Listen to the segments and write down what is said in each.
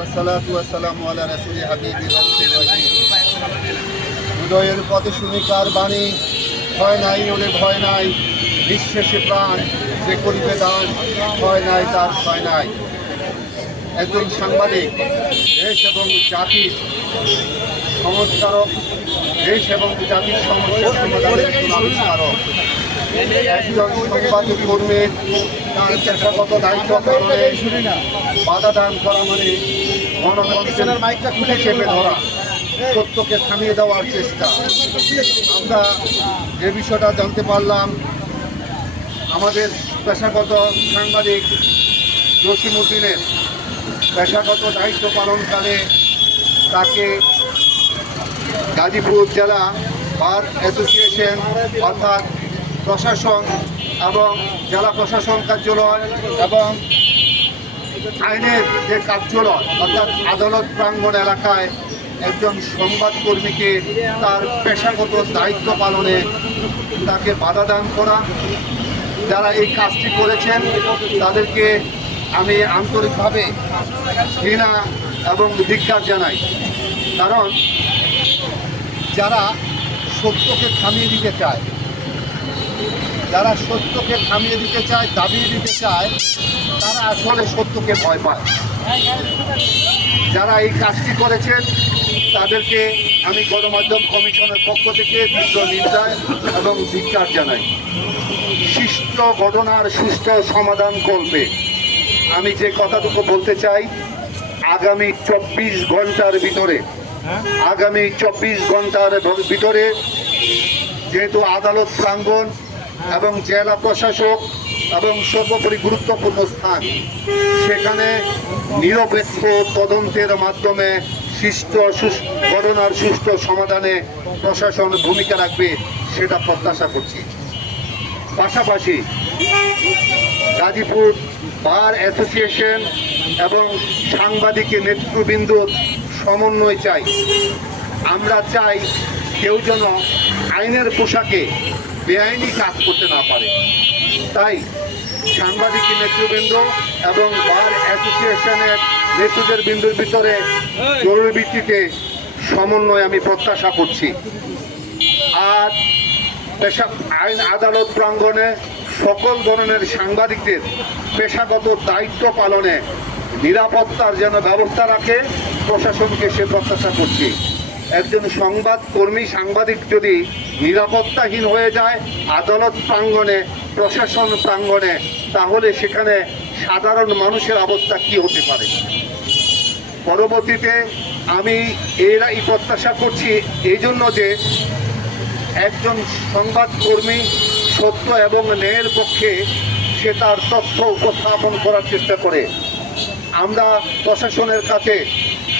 ওয়াসসালাতু ওয়াসসালামু আলা রাসূলি হাবিবি হৃদয়ের পথে শুনি কার বাণী, ভয় নাই ওরে ভয় নাই, নিঃশেষে প্রাণ যে করিবে দান, ভয় নাই তার ভয় নাই। একজন সাংবাদিক, দেশ এবং জাতির সংস্কারক, দেশ এবং জাতির সমস্যার সমাধানের একজন আবিষ্কারক, একজন সংবাদ কর্মীর তার পেশাগত দায়িত্ব পালনে বাধা দান করা মানে গণতন্ত্রের মাইকটা খুলে চেপে ধরা, সত্যকে থামিয়ে দেওয়ার চেষ্টা। আমরা যে বিষয়টা জানতে পারলাম, আমাদের পেশাগত সাংবাদিক জসিমউদ্দিনের পেশাগত দায়িত্ব পালনকালে তাকে গাজীপুর জেলা বার অ্যাসোসিয়েশন অর্থাৎ প্রশাসন এবং জেলা প্রশাসন কার্যালয় এবং আইনের যে কার্যালয় অর্থাৎ আদালত প্রাঙ্গণ এলাকায় একজন সংবাদকর্মীকে তার পেশাগত দায়িত্ব পালনে তাকে বাধা দান করা। যারা এই কাজটি করেছেন তাদেরকে আমি আন্তরিকভাবে ঘৃণা এবং ধিক্কার জানাই। কারণ যারা সত্যকে থামিয়ে দিতে চায়, যারা সত্যকে থামিয়ে দিতে চায়, দাবিয়ে দিতে চায়, তারা আসলে সত্যকে ভয় পায়। যারা এই কাজটি করেছেন তাদেরকে আমি গণমাধ্যম কমিশনের পক্ষ থেকে তীব্র নিন্দা এবং ধিক্কার জানাই। সুষ্ঠ ঘটনার সুষ্ঠু সমাধান করবে আমি যে কথাটুকু বলতে চাই, আগামী 24 ঘন্টার ভিতরে যেহেতু আদালত প্রাঙ্গণ এবং জেলা প্রশাসক এবং সর্বোপরি গুরুত্বপূর্ণ স্থান, সেখানে নিরপেক্ষ তদন্তের মাধ্যমে ঘটনার সুষ্ঠু সমাধানে প্রশাসন ভূমিকা রাখবে সেটা প্রত্যাশা করছি। পাশাপাশি গাজীপুর বার অ্যাসোসিয়েশন এবং সাংবাদিকের নেতৃবৃন্দর সমন্বয় চাই। আমরা চাই কেউ যেন আইনের পোশাকে বেআইনি কাজ করতে না পারে। তাই সাংবাদিকের নেতৃবৃন্দ এবং বার অ্যাসোসিয়েশনের নেতৃত্বের ভিতরে জরুরি ভিত্তিতে সমন্বয় আমি প্রত্যাশা করছি। আর আইন আদালত প্রাঙ্গণে সকল ধরনের সাংবাদিকদের পেশাগত দায়িত্ব পালনে নিরাপত্তার যেন ব্যবস্থা রাখে প্রশাসনকে সে প্রত্যাশা করছি। একজন সাংবাদিক যদি নিরাপত্তাহীন হয়ে যায় আদালত প্রাঙ্গণে, প্রশাসন প্রাঙ্গণে, তাহলে সেখানে সাধারণ মানুষের অবস্থা কি হতে পারে। পরবর্তীতে আমি এই প্রত্যাশা করছি এই জন্য যে একজন সংবাদকর্মী সত্য এবং ন্যায়ের পক্ষে সে তার তথ্য উপস্থাপন করার চেষ্টা করে। আমরা প্রশাসনের কাছে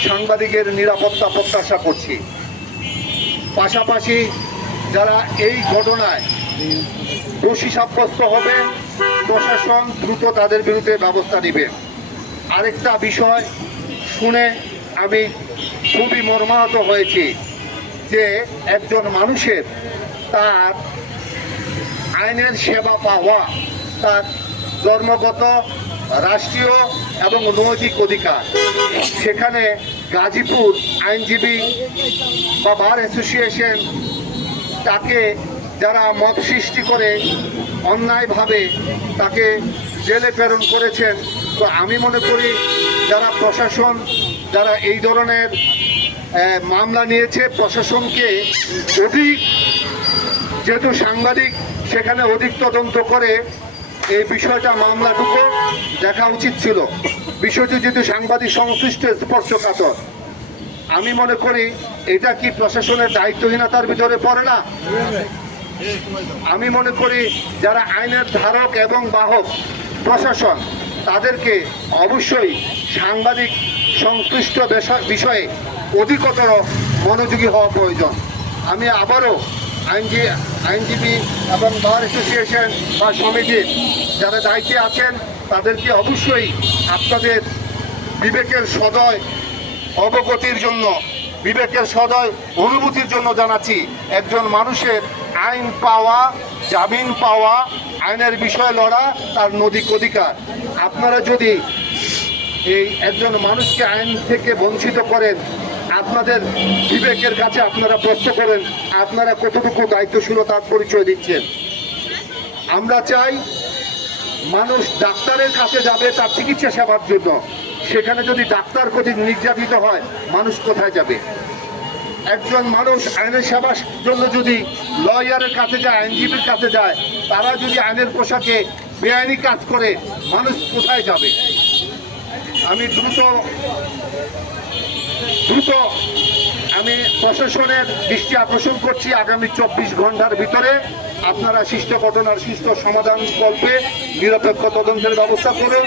সাংবাদিকের নিরাপত্তা প্রত্যাশা করছি। পাশাপাশি যারা এই ঘটনায় দোষী সাব্যস্ত হবে প্রশাসন দ্রুত তাদের বিরুদ্ধে ব্যবস্থা নেবে। আরেকটা বিষয় শুনে আমি খুবই মর্মাহত হয়েছি যে একজন মানুষের তার আইনের সেবা পাওয়া তার জন্মগত রাষ্ট্রীয় এবং নৈতিক অধিকার, সেখানে গাজীপুর আইনজীবী বা বার অ্যাসোসিয়েশন তাকে যারা মত সৃষ্টি করে অন্যায়ভাবে তাকে জেলে প্রেরণ করেছেন। তো আমি মনে করি যারা প্রশাসন যারা এই ধরনের মামলা নিয়েছে, প্রশাসনকে অধিক, যেহেতু সাংবাদিক সেখানে অধিক তদন্ত করে এই বিষয়টা মামলাটুকু দেখা উচিত ছিল। বিষয়টি যেহেতু সাংবাদিক সংশ্লিষ্ট স্পর্শকাতর, আমি মনে করি এটা কি প্রশাসনের দায়িত্বহীনতার ভিতরে পড়ে না? আমি মনে করি যারা আইনের ধারক এবং বাহক প্রশাসন, তাদেরকে অবশ্যই সাংবাদিক সংশ্লিষ্ট বিষয়ে অধিকতর মনোযোগী হওয়া প্রয়োজন। আমি আবারও আইনজীবী এবং বার অ্যাসোসিয়েশন বা সমিতির যারা দায়িত্বে আছেন তাদেরকে অবশ্যই আপনাদের বিবেকের সদয় অবগতির জন্য, বিবেকের সদয় অনুভূতির জন্য জানাচ্ছি। একজন মানুষের আইন পাওয়া, জামিন পাওয়া, আইনের বিষয়ে লড়া তার নৈতিক অধিকার। আপনারা যদি এই একজন মানুষকে আইন থেকে বঞ্চিত করেন, আপনাদের বিবেকের কাছে আপনারা প্রশ্ন করেন, আপনারা কতটুকু দায়িত্বশীলতার পরিচয় দিচ্ছেন। আমরা চাই মানুষ ডাক্তারের কাছে যাবে তার চিকিৎসা সেবার জন্য, সেখানে যদি ডাক্তার প্রতি নির্যাতিত হয় মানুষ কোথায় যাবে? একজন মানুষ আইনের সেবার জন্য যদি লয়ারের কাছে যায়, আইনজীবীর কাছে যায়, তারা যদি আইনের পোশাকে বেআইনি কাজ করে মানুষ কোথায় যাবে? আমি দ্রুত আমি প্রশাসনের দৃষ্টি আকর্ষণ করছি, আগামী 24 ঘন্টার ভিতরে আপনারা সৃষ্ট ঘটনার সুষ্ঠু সমাধান কল্পে নিরপেক্ষ তদন্তের ব্যবস্থা করুন।